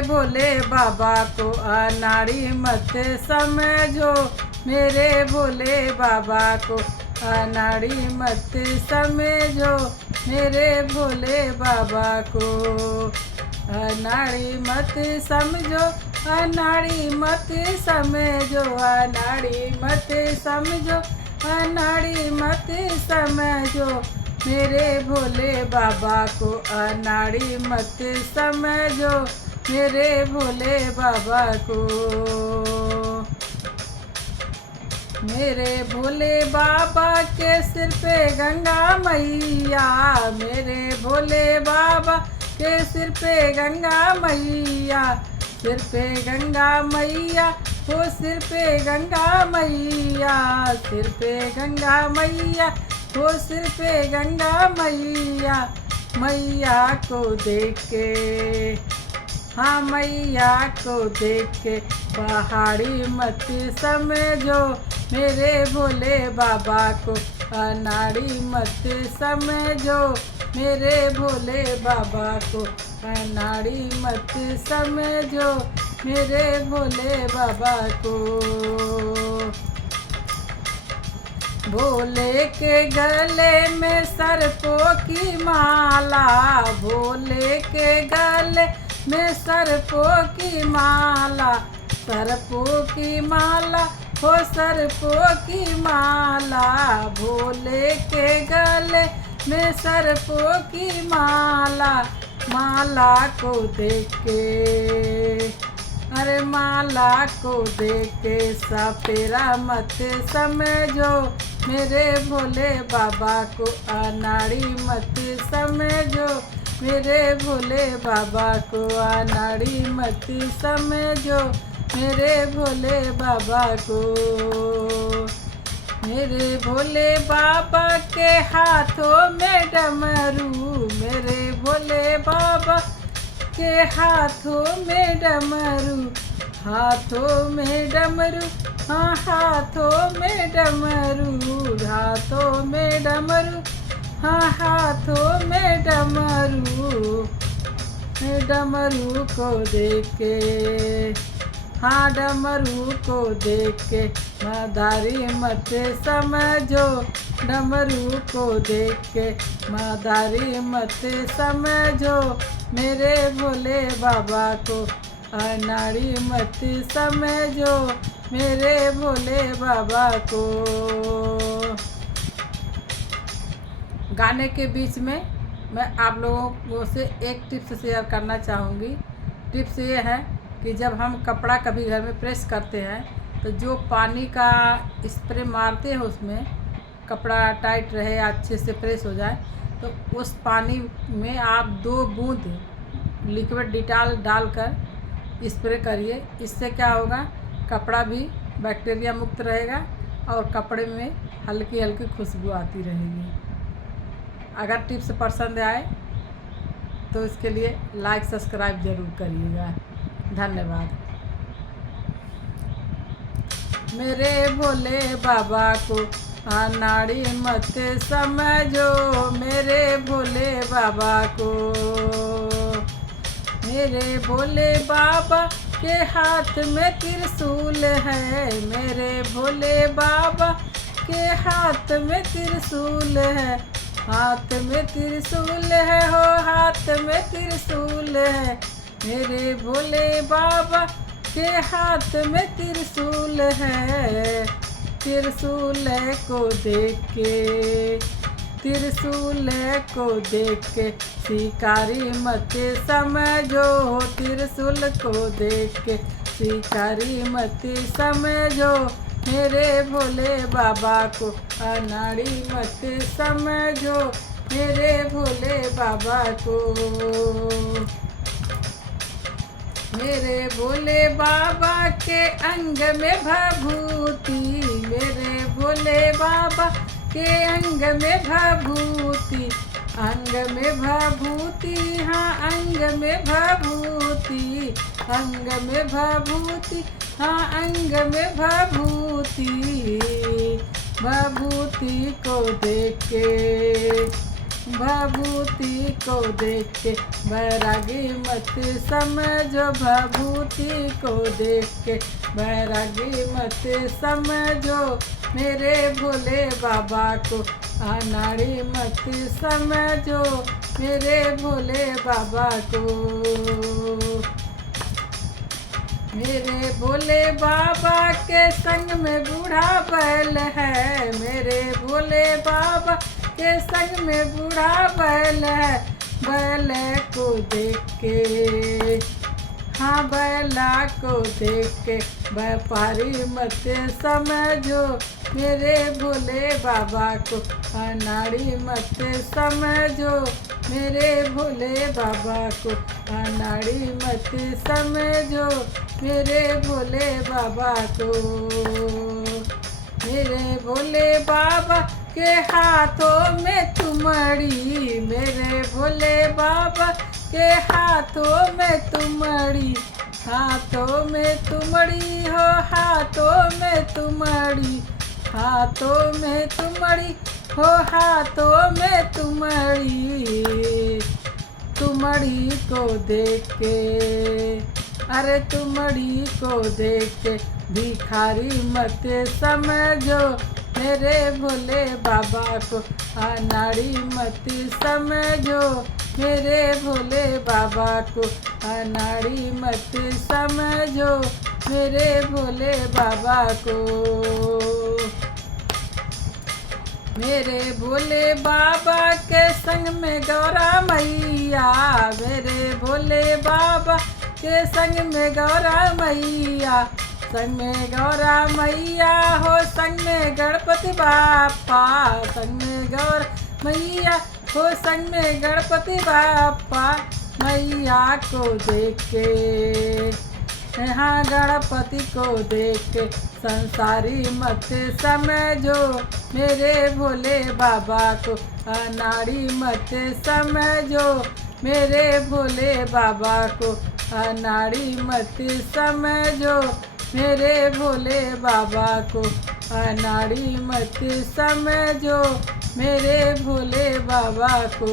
भोले बाबा को अनाड़ी मत समझो, मेरे भोले बाबा को अनाड़ी मत समझो, मेरे भोले बाबा को अनाड़ी मत समझो, अनाड़ी मत समझो, अनाड़ी मत समझो, अनाड़ी मत समझो, मेरे भोले बाबा को अनाड़ी मत समझो, मेरे भोले बाबा को। मेरे भोले बाबा के सिर पे गंगा मैया, मेरे भोले बाबा के सिर पे गंगा मैया, सिर पे गंगा मैया, हो सिर पे गंगा मैया, सिर पे गंगा मैया, हो सिर पे गंगा मैया, मैया को देख के, हाँ मैया को देख के पहाड़ी मत समझो, मेरे भोले बाबा को अनाड़ी मत समझो, मेरे भोले बाबा को अनाड़ी मत समझो, मेरे भोले बाबा को। भोले के गले में सर्पों की माला, भोले के गले में सर्पों की माला, सर्पों की माला, हो सर्पों की माला, भोले के गले में सर्पों की माला, माला को देख के, अरे माला को देख के सपेरा मत समझो, मेरे भोले बाबा को अनाड़ी मत समझो, मेरे भोले बाबा को अनाड़ी मत समझो, मेरे भोले बाबा को। मेरे भोले बाबा के हाथों में डमरू, मेरे भोले बाबा के हाथों में डमरू, हाथों में डमरू, हाँ हाथों में डमरू, हाथों में डमरू, हाँ हाथों में डमरू, डमरू को देख के, हाँ डमरू को देख के मादारी मत समझो, डमरू को देख के मादारी मत समझो, मेरे भोले बाबा को अनाड़ी मत समझो, मेरे भोले बाबा को। गाने के बीच में मैं आप लोगों से एक टिप्स शेयर करना चाहूँगी। टिप्स ये है कि जब हम कपड़ा कभी घर में प्रेस करते हैं तो जो पानी का स्प्रे मारते हैं उसमें कपड़ा टाइट रहे, अच्छे से प्रेस हो जाए, तो उस पानी में आप 2 बूंद लिक्विड डिटॉल डालकर स्प्रे करिए। इससे क्या होगा, कपड़ा भी बैक्टीरिया मुक्त रहेगा और कपड़े में हल्की हल्की खुशबू आती रहेगी। अगर टिप्स पसंद आए तो इसके लिए लाइक सब्सक्राइब ज़रूर करिएगा। धन्यवाद। मेरे भोले बाबा को अनाड़ी मत समझो, मेरे भोले बाबा को। मेरे भोले बाबा के हाथ में त्रिशूल है, मेरे भोले बाबा के हाथ में त्रिशूल है, हाथ में त्रिशूल है, हो हाथ में त्रिशूल है, मेरे भोले बाबा के हाथ में त्रिशूल है। त्रिशूल को देख के, त्रिशूल को देख के शिकारी मत समझो, त्रिशूल को देख के शिकारी मत समझो, मेरे भोले बाबा को अनाड़ी मत समझो, मेरे भोले बाबा को। मेरे भोले बाबा के अंग में भभूति, मेरे भोले बाबा के अंग में भभूति, अंग में भभूति, हाँ अंग में भभूति, अंग में भभूति, हाँ अंग में भभूति, भभूति को देख के, भभूति को देख के बैरागी मत समझो, भभूति को देख के बैरागी मत समझो, मेरे भोले बाबा को अनाड़ी मत समझो, मेरे भोले बाबा को। मेरे भोले बाबा के संग में बूढ़ा बैल है, मेरे भोले बाबा के संग में बूढ़ा बैल है, बैल को देख के, हाँ बैला को देख के व्यापारी मत समझो, मेरे भोले बाबा को अनाड़ी मत समझो, मेरे भोले बाबा को अनाड़ी मत समझो, मेरे भोले बाबा को। मेरे भोले बाबा के हाथों में तुमड़ी, मेरे भोले बाबा के हाथों में तुमड़ी, हाथों में तुमड़ी हो, हाथों में तुमड़ी, हाथों में तुमड़ी हो, हाथों में तुमड़ी, तुमड़ी को देख के, अरे तुमड़ी को देख के भिखारी मत समझो, मेरे भोले बाबा को अनाड़ी मत समझो, मेरे भोले बाबा को अनाड़ी मत समझो, मेरे भोले बाबा को। मेरे भोले बाबा के संग में गौरा मैया, मेरे भोले बाबा के संग में गौरा मैया, संग में गौरा मैया हो, संग में गणपति बापा, संग में गौरा मैया हो, संग में गणपति बापा, मैया को देख के, हाँ गणपति को देख के संसारी मत समझो, मेरे भोले बाबा को अनाड़ी मत समझो, मेरे भोले बाबा को अनाड़ी मत समझो, मेरे भोले बाबा को अनाड़ी मत समझो, मेरे भोले बाबा को।